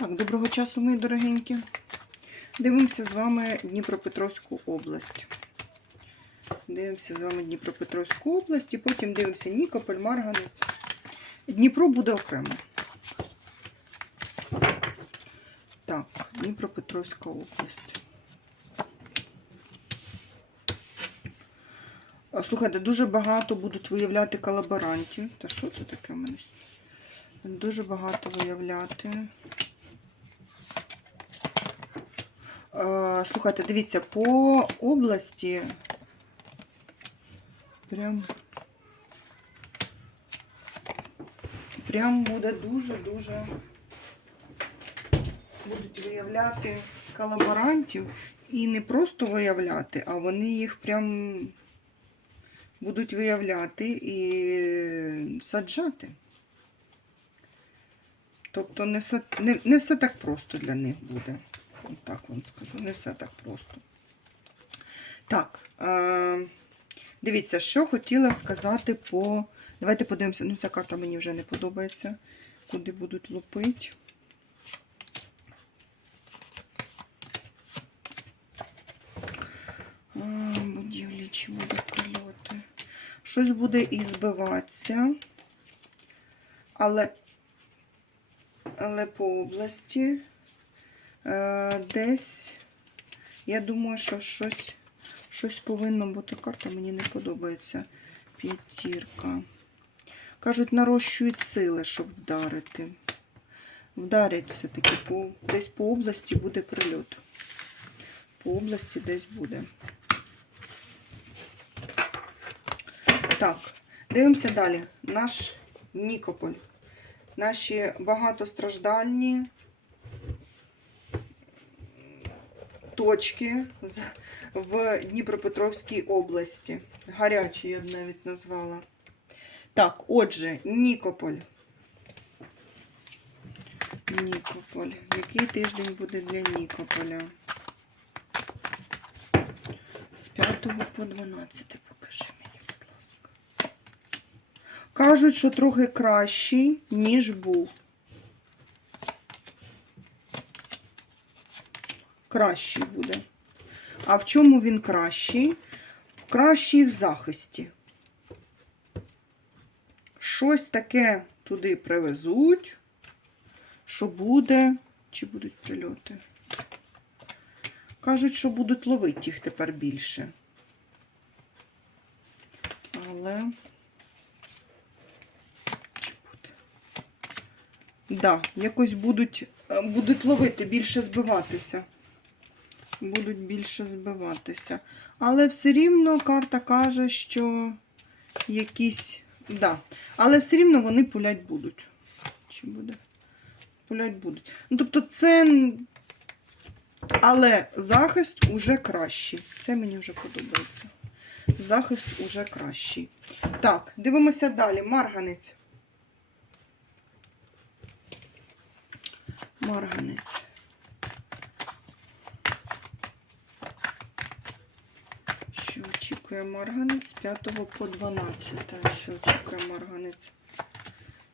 Так, доброго часу, мої дорогенькі. Дивимося з вами Дніпропетровську область. Дивимося з вами Дніпропетровську область і потім дивимося Нікополь, Марганець. Дніпро буде окремо. Так, Дніпропетровська область. Слухайте, дуже багато будуть виявляти колаборантів. Та що це таке в мене? Дуже багато виявляти. Е, Слухайте, дивіться, по області прям, прям буде дуже-дуже будуть виявляти колаборантів. І не просто виявляти, а вони їх прям будуть виявляти і саджати. Тобто не все, не, не все так просто для них буде. От так вам скажу, не все так просто. Так, е, дивіться, що хотіла сказати по. Давайте подивимося. Ну, ця карта мені вже не подобається. Куди будуть лупити. Будівлі чи будуть прильоти. Щось буде і збиватися. Але, але по області десь, я думаю, що щось, щось повинно бути. Карта мені не подобається. П'ятірка. Кажуть, нарощують сили, щоб вдарити. Вдарять все-таки по, десь по області буде прильот. По області десь буде. Так, дивимося далі. Наш Нікополь. Наші багатостраждальні точки в Дніпропетровській області. Гарячі, я б навіть назвала. Так, отже, Нікополь. Нікополь. Який тиждень буде для Нікополя? З 5 по 12 покажи мені, будь ласка. Кажуть, що трохи кращий, ніж був. Кращий буде. А в чому він кращий? Кращий в захисті. Щось таке туди привезуть, що буде. Чи будуть прильоти? Кажуть, що будуть ловити їх тепер більше. Але. Чи буде? Да, якось будуть, будуть ловити, більше збиватися. Будуть більше збиватися. Але все рівно карта каже, що якісь. Да. Але все рівно вони пулять будуть. Чи буде? Пулять будуть. Ну, тобто, це. Але захист уже кращий. Це мені вже подобається. Захист уже кращий. Так, дивимося далі. Марганець. Марганець. Що очікує марганець з 5 по 12? Що очікує марганець?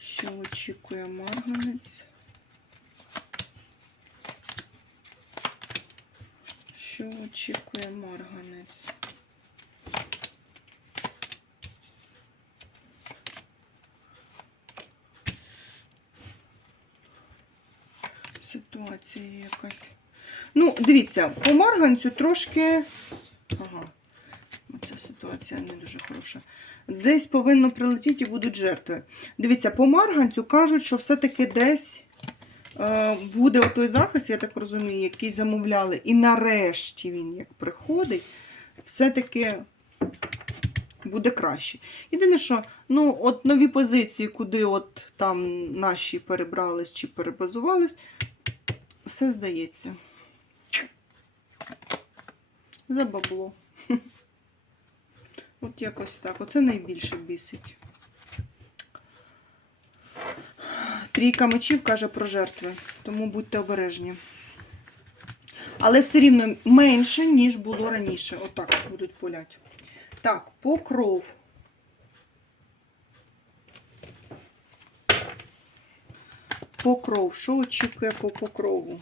Що очікує марганець? Що очікує марганець? Ситуація якась. Ну, дивіться, по марганцю трошки. Ситуація не дуже хороша. Десь повинно прилетіти і будуть жертви. Дивіться, по марганцю кажуть, що все-таки десь е, буде той захист, я так розумію, який замовляли. І нарешті він, як приходить, все-таки буде краще. Єдине, що ну, от нові позиції, куди от там наші перебрались чи перебазувались, все здається. За бабло. От якось так. Оце найбільше бісить. Трійка мечів каже про жертви, тому будьте обережні. Але все рівно менше, ніж було раніше. Отак будуть пулять. Так, покров. Покров. Що очікує по покрову?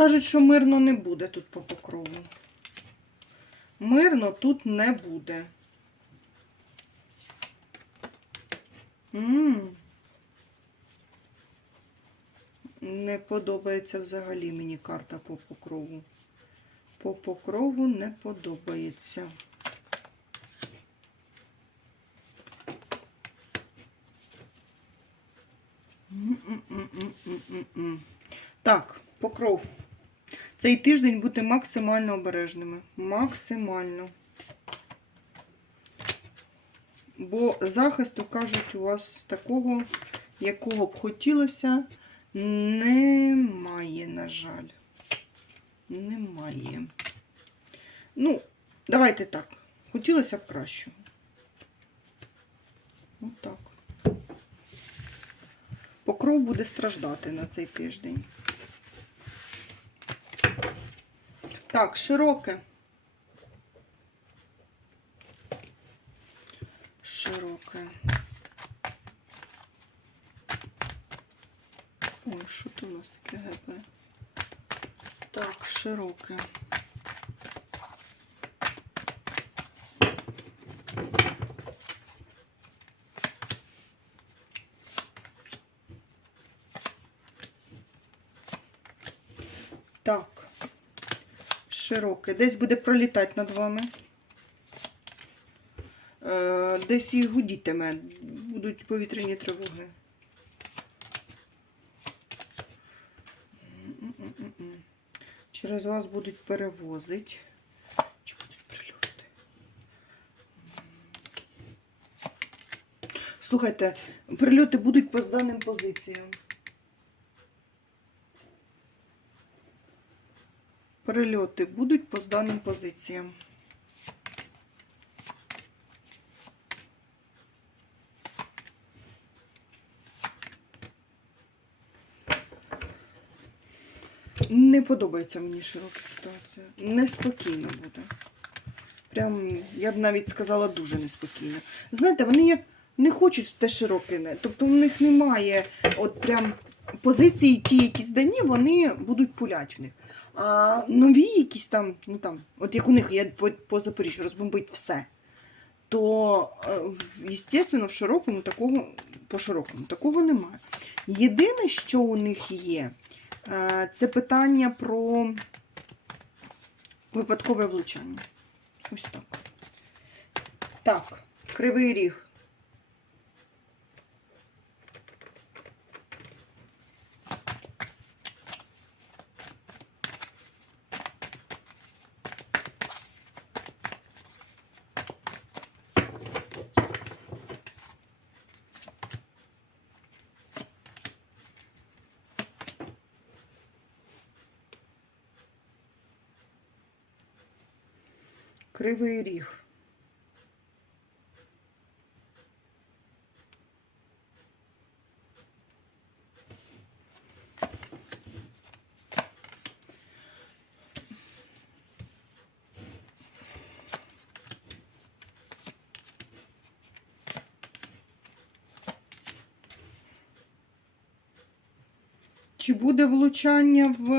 Кажуть, що мирно не буде тут по покрову. Мирно тут не буде. м Не подобається взагалі мені карта по покрову. По покрову не подобається. М-м-м-м-м-м-м. Так, покров. Цей тиждень бути максимально обережними. Максимально. Бо захисту, кажуть, у вас такого, якого б хотілося, немає, на жаль. Немає. Ну, давайте так. Хотілося б кращого. Отак. Покров буде страждати на цей тиждень. Так, широке. Широке. Ой, що тут у нас таке гепає? Так, широке. Так. Широке. Десь буде пролітати над вами. Е, Десь і гудітиме. Будуть повітряні тривоги. Через вас будуть перевозити. Чи будуть прильоти? Слухайте, прильоти будуть по зданим позиціям. Прильоти будуть по зданим позиціям. Не подобається мені широка ситуація. Неспокійно буде. Прям, я б навіть сказала, дуже неспокійно. Знаєте, вони як не хочуть те широке. Тобто в них немає от прям позиції, ті, які здані, вони будуть пулять в них. А нові якісь там, ну там, от як у них є по, по Запоріжжю розбомбить все, то, звісно, в широкому такого, по широкому такого немає. Єдине, що у них є, е, це питання про випадкове влучання. Ось так. Так, кривий ріг. Кривий ріг. Чи буде влучання в,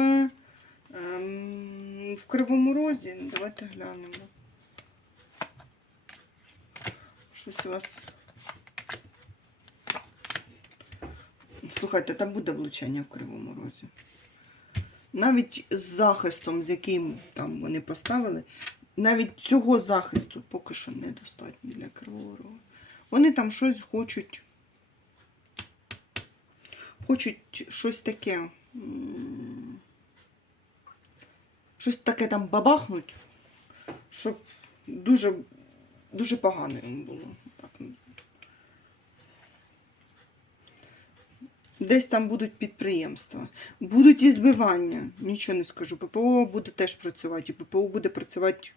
ем, в Кривому Розі? Давайте глянемо. Щось вас. Слухайте, там буде влучання в Кривому Розі. Навіть з захистом, з яким там вони поставили, навіть цього захисту поки що недостатньо для Кривого Рогу. Вони там щось хочуть. Хочуть щось таке. Щось таке там бабахнуть, щоб дуже, дуже погано їм було. Так. Десь там будуть підприємства, будуть і збивання, нічого не скажу. ППО буде теж працювати, і ППО буде працювати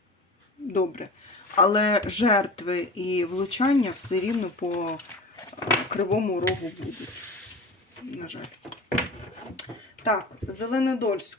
добре. Але жертви і влучання все рівно по кривому рогу будуть. На жаль. Так, Зеленодольськ.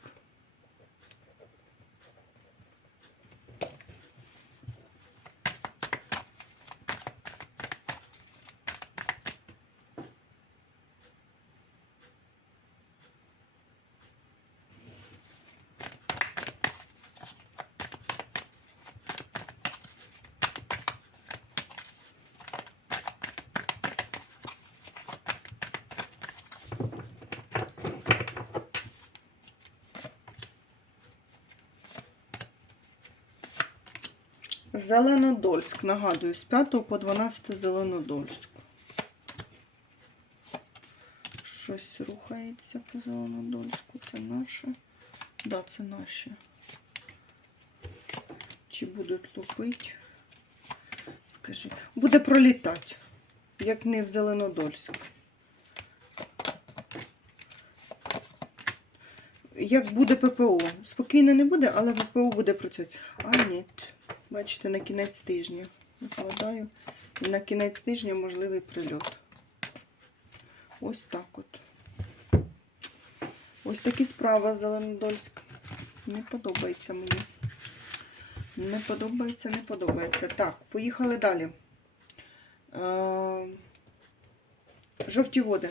Зеленодольськ. Нагадую, з 5 по 12 Зеленодольськ. Щось рухається по Зеленодольську. Це наше. Да, це наше. Чи будуть лупити? Скажи. Буде пролітати, як не в Зеленодольськ. Як буде ППО. Спокійно не буде, але ППО буде працювати. А ні. Бачите, на кінець тижня. Викладаю. І на кінець тижня можливий прильот. Ось так от. Ось такі справи Зеленодольськ. Не подобається мені. Не подобається, не подобається. Так, поїхали далі. Е, Жовті води.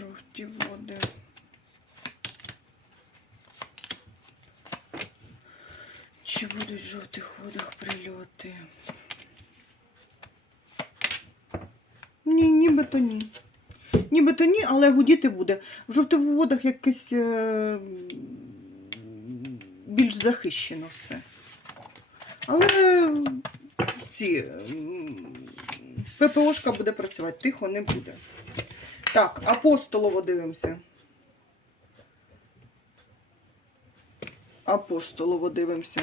Жовті води. Чи будуть в жовтих водах прильоти? Ні, нібито ні. Нібито ні, але гудіти буде. В жовтих водах якесь е, більш захищено все. Але ці ППОшка буде працювати, тихо не буде. Так, апостолово дивимося. Апостолово дивимося.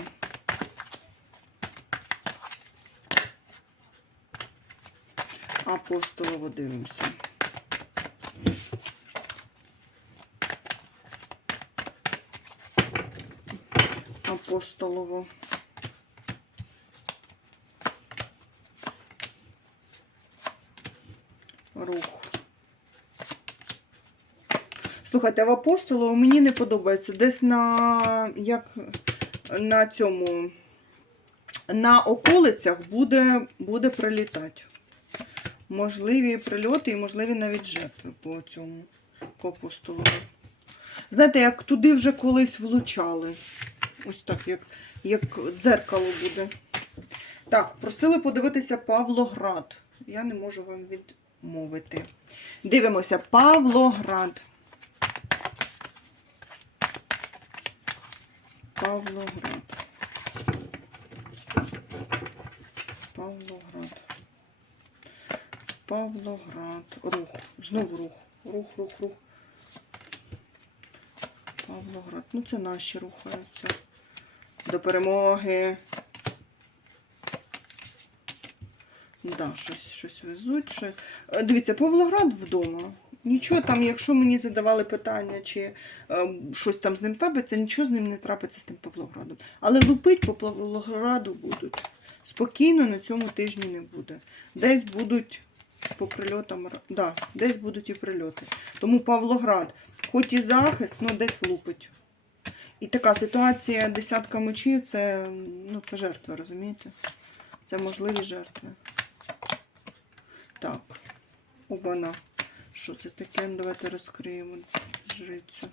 Апостолово дивимося. Апостолово. Рух. Слухайте, в апостолу мені не подобається. Десь на як на цьому на околицях буде, буде прилітати. Можливі прильоти і можливі навіть жертви по цьому по апостолу. Знаєте, як туди вже колись влучали. Ось так, як, як дзеркало буде. Так, просили подивитися Павлоград. Я не можу вам відмовити. Дивимося, Павлоград. Павлоград. Павлоград. Павлоград. Рух. Знову рух. Рух, рух, рух. Павлоград. Ну, це наші рухаються. До перемоги. Да, щось, щось везуть. Що... Е, Дивіться, Павлоград вдома. Нічого там, якщо мені задавали питання, чи е, щось там з ним трапиться, нічого з ним не трапиться з тим Павлоградом. Але лупить по Павлограду будуть. Спокійно на цьому тижні не буде. Десь будуть по прильотам, да, десь будуть і прильоти. Тому Павлоград, хоч і захист, ну десь лупить. І така ситуація десятка мечів це, ну, це жертви, розумієте? Це можливі жертви. Так, обана. Що це таке? Ну, Давайте розкриємо жрицю.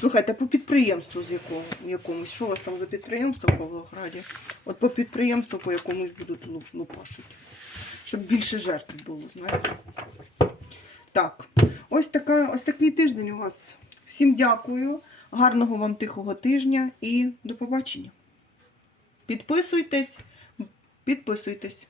Слухайте, по підприємству з якого, якомусь. Що у вас там за підприємство в Павлограді? От по підприємству по якомусь будуть лупашити. Щоб більше жертв було, знаєте. Так, ось, така, ось такий тиждень у вас. Всім дякую. Гарного вам тихого тижня і до побачення. Підписуйтесь, підписуйтесь.